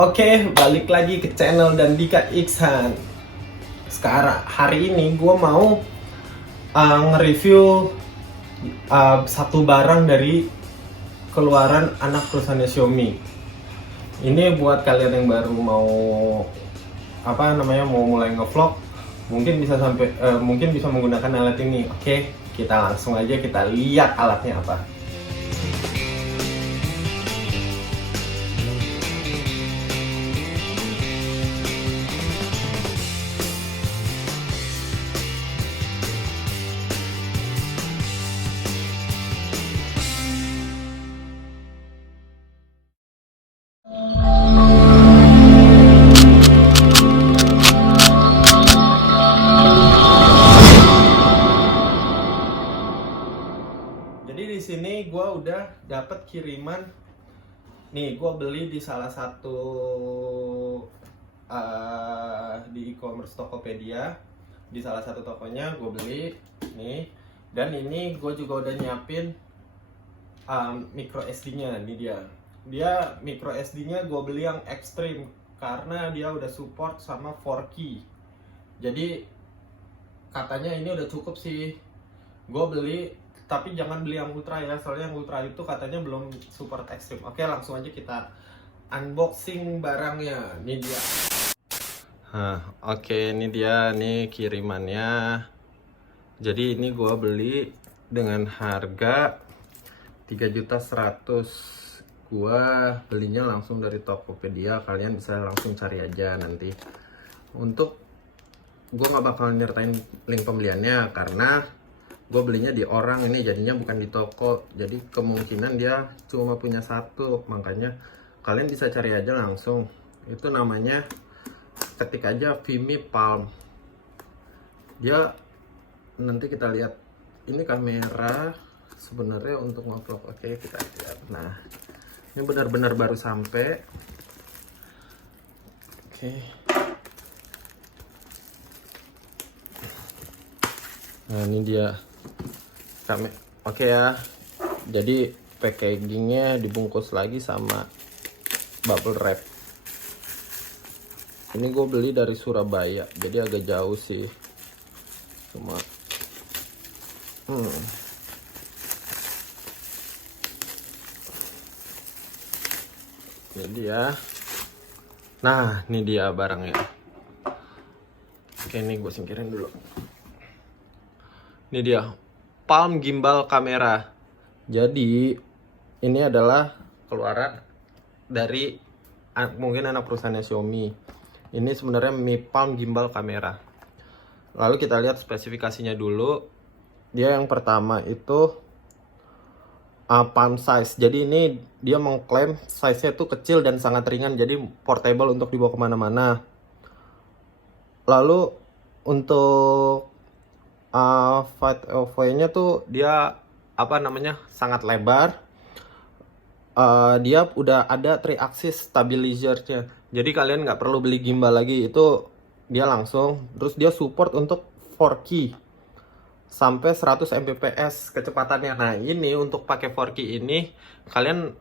Oke, balik lagi ke channel dan Dika Iksan. Sekarang hari ini gue mau nge-review satu barang dari keluaran anak perusahaan Xiaomi. Ini buat kalian yang baru mau mau mulai ngevlog, mungkin bisa menggunakan alat ini. Oke, kita langsung aja kita lihat alatnya apa. Jadi di sini gue udah dapat kiriman. Nih, gue beli di salah satu di e-commerce Tokopedia. Di salah satu tokonya gue beli nih. Dan ini gue juga udah nyiapin micro SD-nya. Ini dia. Dia micro SD-nya gue beli yang ekstrim karena dia udah support sama 4Key. Jadi katanya ini udah cukup sih. Gue beli, tapi jangan beli yang ultra ya, soalnya yang ultra itu katanya belum support ekstrim. Oke, langsung aja kita unboxing barangnya. Ini dia. Oke, ini dia nih kirimannya. Jadi ini gue beli dengan harga 3.100.000. Gue belinya langsung dari Tokopedia. Kalian bisa langsung cari aja nanti. Untuk gue nggak bakal nyertain link pembeliannya karena gue belinya di orang ini, jadinya bukan di toko. Jadi kemungkinan dia cuma punya satu, makanya kalian bisa cari aja langsung. Itu namanya, ketik aja Vimi Palm. Dia nanti kita lihat. Ini kamera sebenarnya untuk ngevlog. Oke, kita lihat. Nah, ini benar-benar baru sampai. Oke. Nah, ini dia. Oke ya, jadi packagingnya dibungkus lagi sama bubble wrap. Ini gue beli dari Surabaya, jadi agak jauh sih. Cuma jadi ya. Nah, ini dia barangnya. Oke, ini gue singkirin dulu. Ini dia Palm Gimbal Kamera. Jadi ini adalah keluaran dari mungkin anak perusahaannya Xiaomi. Ini sebenarnya Mi Palm Gimbal Kamera. Lalu kita lihat spesifikasinya dulu. Dia yang pertama itu palm size. Jadi ini dia mengklaim size-nya itu kecil dan sangat ringan, jadi portable untuk dibawa kemana-mana. Lalu untuk fight away-nya tuh dia sangat lebar. Dia udah ada 3 axis stabilizer-nya, jadi kalian nggak perlu beli gimbal lagi, itu dia langsung. Terus dia support untuk 4Key sampai 100 Mbps kecepatannya. Nah, ini untuk pakai 4Key ini kalian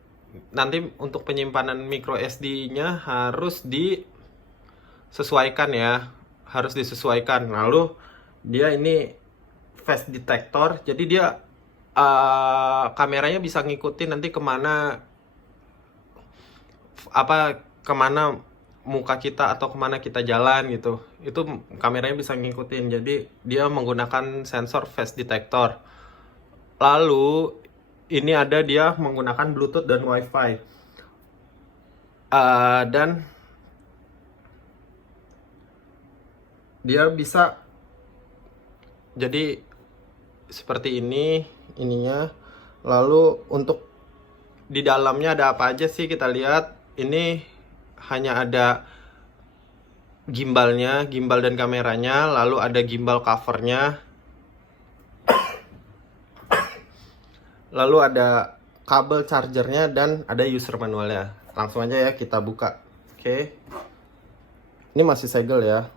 nanti untuk penyimpanan micro SD-nya harus disesuaikan ya, harus disesuaikan. Lalu dia ini face detector, jadi dia kameranya bisa ngikutin nanti kemana muka kita atau kemana kita jalan gitu. Itu kameranya bisa ngikutin, jadi dia menggunakan sensor face detector. Lalu ini ada dia menggunakan Bluetooth dan Wi-Fi. Dan dia bisa jadi seperti ini ininya. Lalu untuk di dalamnya ada apa aja sih, kita lihat. Ini hanya ada gimbalnya, gimbal dan kameranya, lalu ada gimbal covernya, lalu ada kabel chargernya, dan ada user manualnya. Langsung aja ya kita buka. Oke, ini masih segel ya,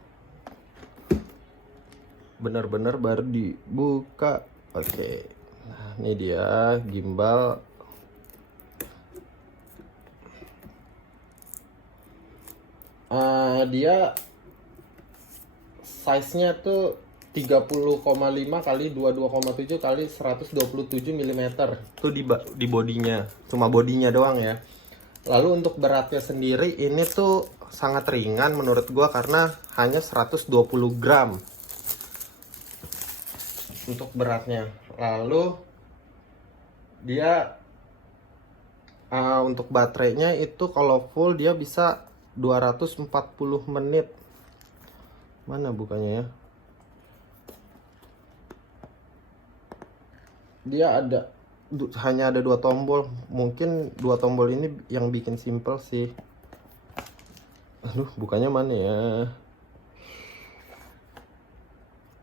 benar-benar baru dibuka. Oke, nah ini dia gimbal. Dia size-nya tuh 30,5 kali 22,7 kali 127 mm. Itu di bodinya, cuma bodinya doang ya. Lalu untuk beratnya sendiri ini tuh sangat ringan menurut gua karena hanya 120 gram untuk beratnya. Lalu dia untuk baterainya itu kalau full dia bisa 240 menit. Mana bukannya ya? Dia hanya ada 2 tombol. Mungkin 2 tombol ini yang bikin simple sih. Aduh, bukannya mana ya?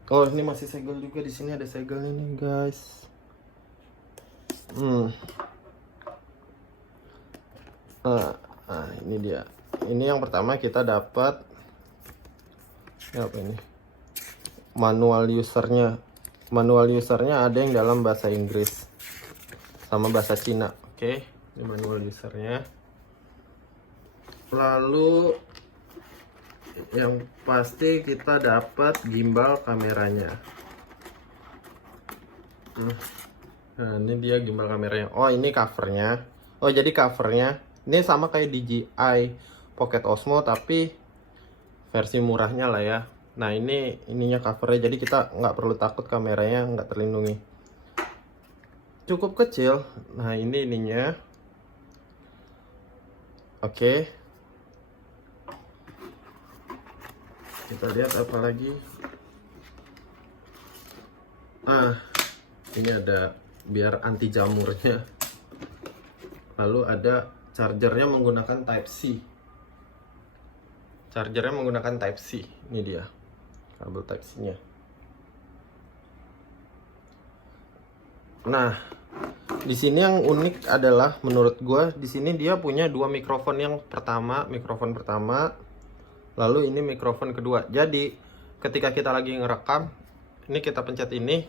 Oh, ini masih segel juga. Di sini ada segelnya nih, guys. Ini dia. Ini yang pertama kita dapat apa ini? Manual usernya. Manual usernya ada yang dalam bahasa Inggris sama bahasa Cina. Oke, ini manual usernya. Lalu yang pasti kita dapat gimbal kameranya. Nah, ini dia gimbal kameranya. Oh, ini covernya. Oh, jadi covernya ini sama kayak DJI Pocket Osmo tapi versi murahnya lah ya. Nah, ininya covernya, jadi kita nggak perlu takut kameranya nggak terlindungi. Cukup kecil. Nah, ini ininya. Oke. Kita lihat apa lagi. Ini ada biar anti jamurnya. Lalu ada chargernya menggunakan Type C. Chargernya menggunakan Type C. Ini dia kabel Type C-nya. Nah, di sini yang unik adalah menurut gue di sini dia punya 2 mikrofon. Yang pertama, mikrofon pertama, lalu ini mikrofon kedua. Jadi ketika kita lagi ngerekam, ini kita pencet ini,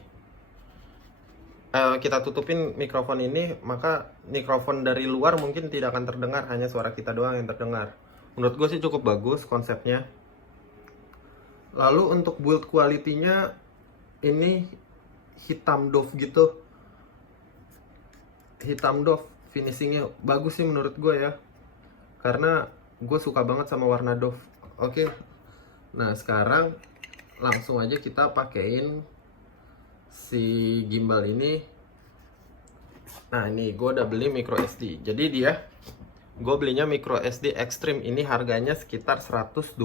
kita tutupin mikrofon ini, maka mikrofon dari luar mungkin tidak akan terdengar, hanya suara kita doang yang terdengar. Menurut gue sih cukup bagus konsepnya. Lalu untuk build quality-nya ini hitam doff gitu. Hitam doff, finishingnya bagus sih menurut gue ya. Karena gue suka banget sama warna doff. Oke. Nah, sekarang langsung aja kita pakein si gimbal ini. Nah, ini gue udah beli micro SD. Jadi gue belinya micro SD Extreme, ini harganya sekitar 120.000.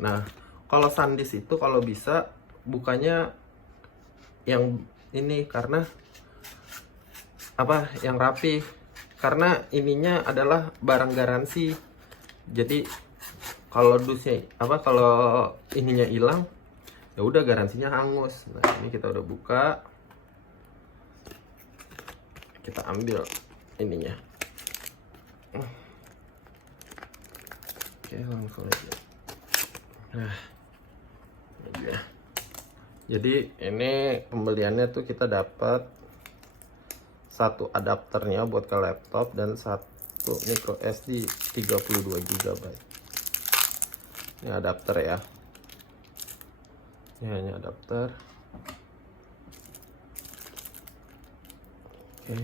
Nah, kalau SanDisk itu kalau bisa bukannya yang ini, karena apa, yang rapi, karena ininya adalah barang garansi. Jadi kalau kalau ininya hilang, ya udah garansinya hangus. Nah, ini kita udah buka, kita ambil ininya. Oke, langsung aja. Nah, ini dia. Jadi ini pembeliannya tuh kita dapat satu adapternya buat ke laptop dan satu micro SD 32 GB. Ini adapter ya. Ini hanya adapter. Oke.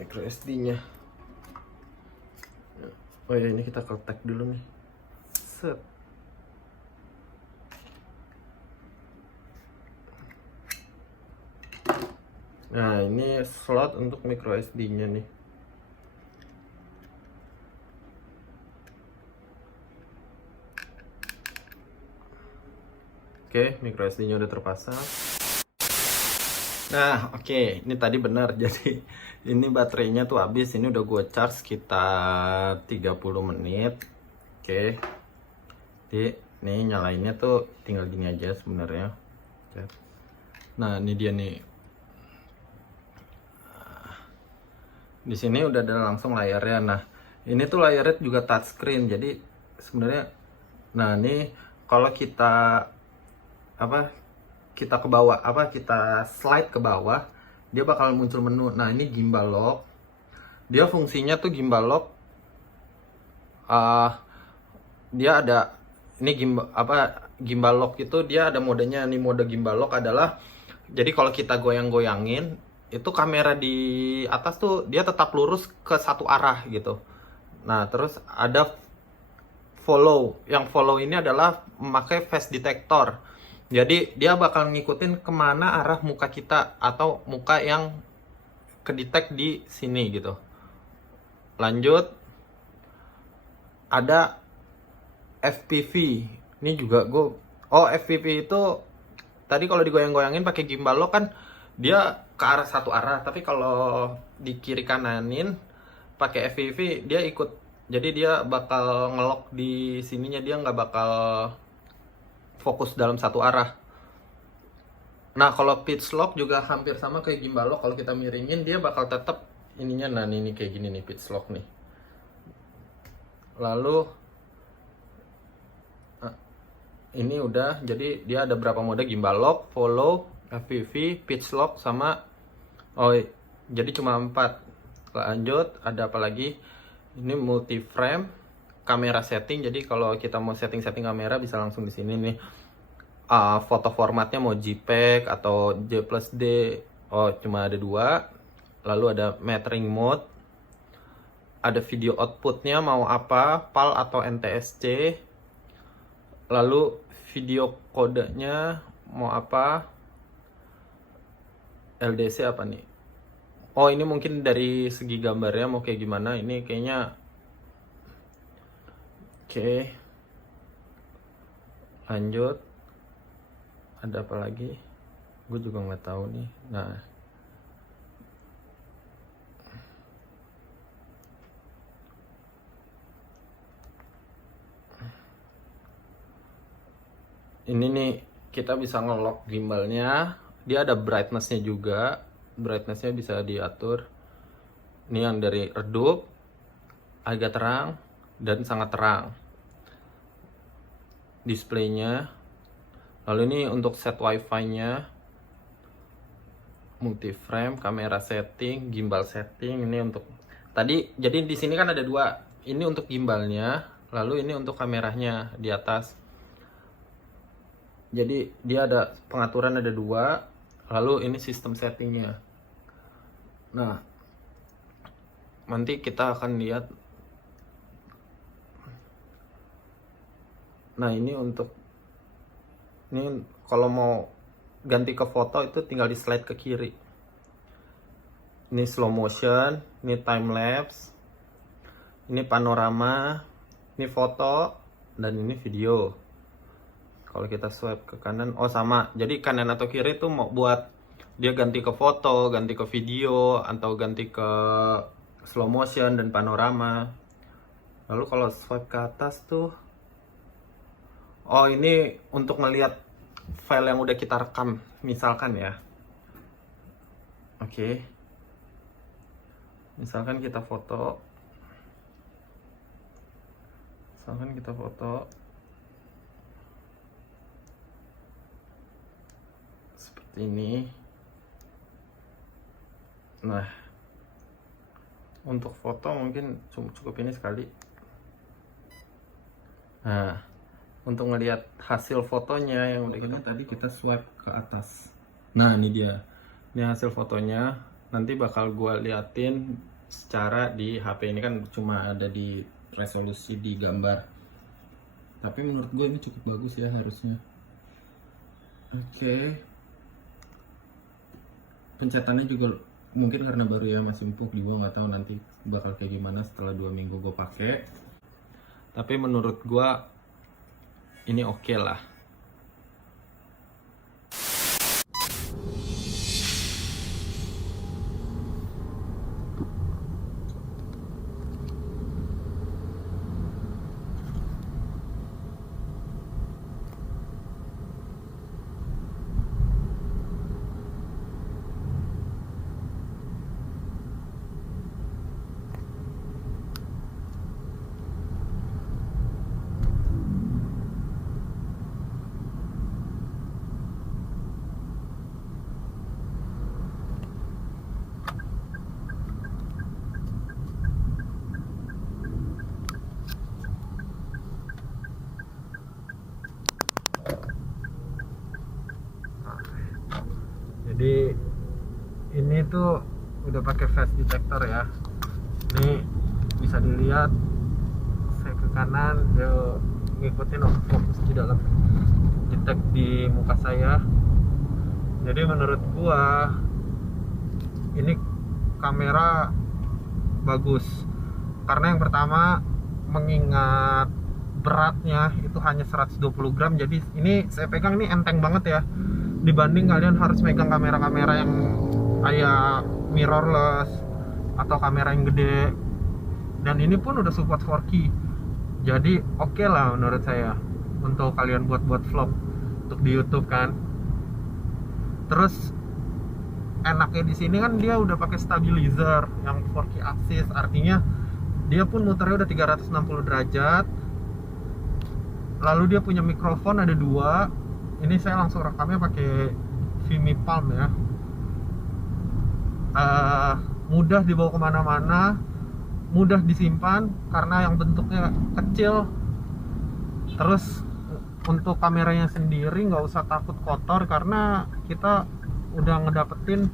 Micro SD-nya. Oh ya, ini kita ketek dulu nih. Set. Nah, ini slot untuk micro SD-nya nih. Oke, micro SD-nya udah terpasang. Nah, oke, ini tadi benar. Jadi, ini baterainya tuh habis. Ini udah gue charge sekitar 30 menit. Oke. Jadi, nih nyalainnya tuh tinggal gini aja sebenarnya. Nah, ini dia nih. Di sini udah ada langsung layarnya. Nah, ini tuh layarnya juga touchscreen. Jadi sebenarnya, nah ini kalau kita kita ke bawah, kita slide ke bawah, dia bakal muncul menu. Nah, ini gimbal lock. Dia fungsinya tuh gimbal lock. Dia ada ini gimbal lock itu dia ada modenya. Nih mode gimbal lock adalah jadi kalau kita goyang-goyangin itu kamera di atas tuh dia tetap lurus ke satu arah gitu. Nah, terus ada follow. Yang follow ini adalah memakai face detector. Jadi dia bakal ngikutin kemana arah muka kita atau muka yang kedetek di sini gitu. Lanjut, ada FPV. Ini juga FPV itu tadi kalau digoyang-goyangin pakai gimbal lock kan dia ke arah satu arah, tapi kalau di kiri kananin pakai FPV dia ikut. Jadi dia bakal ngelock di sininya, dia nggak bakal fokus dalam satu arah. Nah, kalau pitch lock juga hampir sama kayak gimbal lock. Kalau kita miringin dia bakal tetap ininya. Nah, ini kayak gini nih pitch lock nih. Lalu ini udah, jadi dia ada berapa mode: gimbal lock, follow, FPV, pitch lock, sama jadi cuma 4. Lanjut, ada apa lagi? Ini multi frame, kamera setting. Jadi kalau kita mau setting kamera bisa langsung di sini nih. Foto formatnya mau JPEG atau J+D. Cuma ada 2. Lalu ada metering mode. Ada video outputnya mau apa, PAL atau NTSC. Lalu video kodenya mau apa, LDC apa nih? Ini mungkin dari segi gambarnya mau kayak gimana. Ini kayaknya oke. Lanjut, ada apa lagi? Gue juga nggak tahu nih. Nah, ini nih kita bisa ngelock gimbalnya. Dia ada brightness-nya juga. Brightness-nya bisa diatur. Ini yang dari redup, agak terang, dan sangat terang. Displaynya. Lalu ini untuk set wifi-nya, multi frame, kamera setting, gimbal setting. Ini untuk tadi. Jadi di sini kan ada 2. Ini untuk gimbalnya, lalu ini untuk kameranya di atas. Jadi dia ada pengaturan, ada 2. Lalu ini sistem settingnya. Nah, nanti kita akan lihat. Nah, ini kalau mau ganti ke foto itu tinggal di slide ke kiri. Ini slow motion, ini time lapse, ini panorama, ini foto, dan ini video. Kalau kita swipe ke kanan, sama. Jadi kanan atau kiri itu mau buat dia ganti ke foto, ganti ke video, atau ganti ke slow motion dan panorama. Lalu kalau swipe ke atas tuh, ini untuk ngelihat file yang udah kita rekam, misalkan ya. Oke. Misalkan kita foto. Seperti ini. Nah, untuk foto mungkin cukup ini sekali. Nah, untuk ngelihat hasil fotonya yang udah tadi kita swipe ke atas. Nah, ini dia. Ini hasil fotonya. Nanti bakal gue liatin secara di HP. Ini kan cuma ada di resolusi di gambar. Tapi menurut gue ini cukup bagus ya harusnya. Oke. Pencetannya juga mungkin karena baru ya, masih empuk di gua, nggak tahu nanti bakal kayak gimana setelah 2 minggu gue pakai. Tapi menurut gua ini oke lah. Ini tuh udah pakai face detector ya. Ini bisa dilihat, saya ke kanan dia ngikutin fokus di dalam detect di muka saya. Jadi menurut gua ini kamera bagus karena yang pertama mengingat beratnya itu hanya 120 gram, jadi ini saya pegang ini enteng banget ya dibanding kalian harus megang kamera-kamera yang kayak mirrorless atau kamera yang gede. Dan ini pun udah support 4K, jadi oke lah menurut saya untuk kalian buat vlog untuk di YouTube kan. Terus enaknya di sini kan dia udah pakai stabilizer yang 4K axis, artinya dia pun muternya udah 360 derajat. Lalu dia punya mikrofon ada 2. Ini saya langsung rekamnya pakai Vimy Palm ya. Mudah dibawa kemana-mana, mudah disimpan karena yang bentuknya kecil. Terus untuk kameranya sendiri nggak usah takut kotor karena kita udah ngedapetin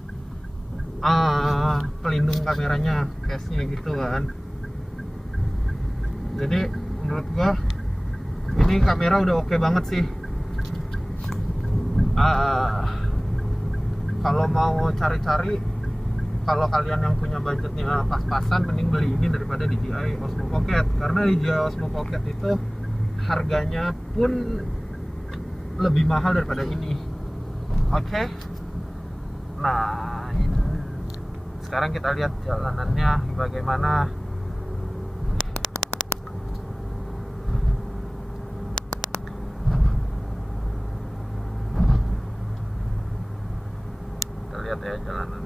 pelindung kameranya, case-nya gitu kan. Jadi menurut gua ini kamera udah oke banget sih. Kalau mau cari-cari, kalau kalian yang punya budgetnya pas-pasan, mending beli ini daripada DJI Osmo Pocket, karena DJI Osmo Pocket itu harganya pun lebih mahal daripada ini. Oke. Nah, sekarang kita lihat jalanannya bagaimana. Kita lihat ya jalanan.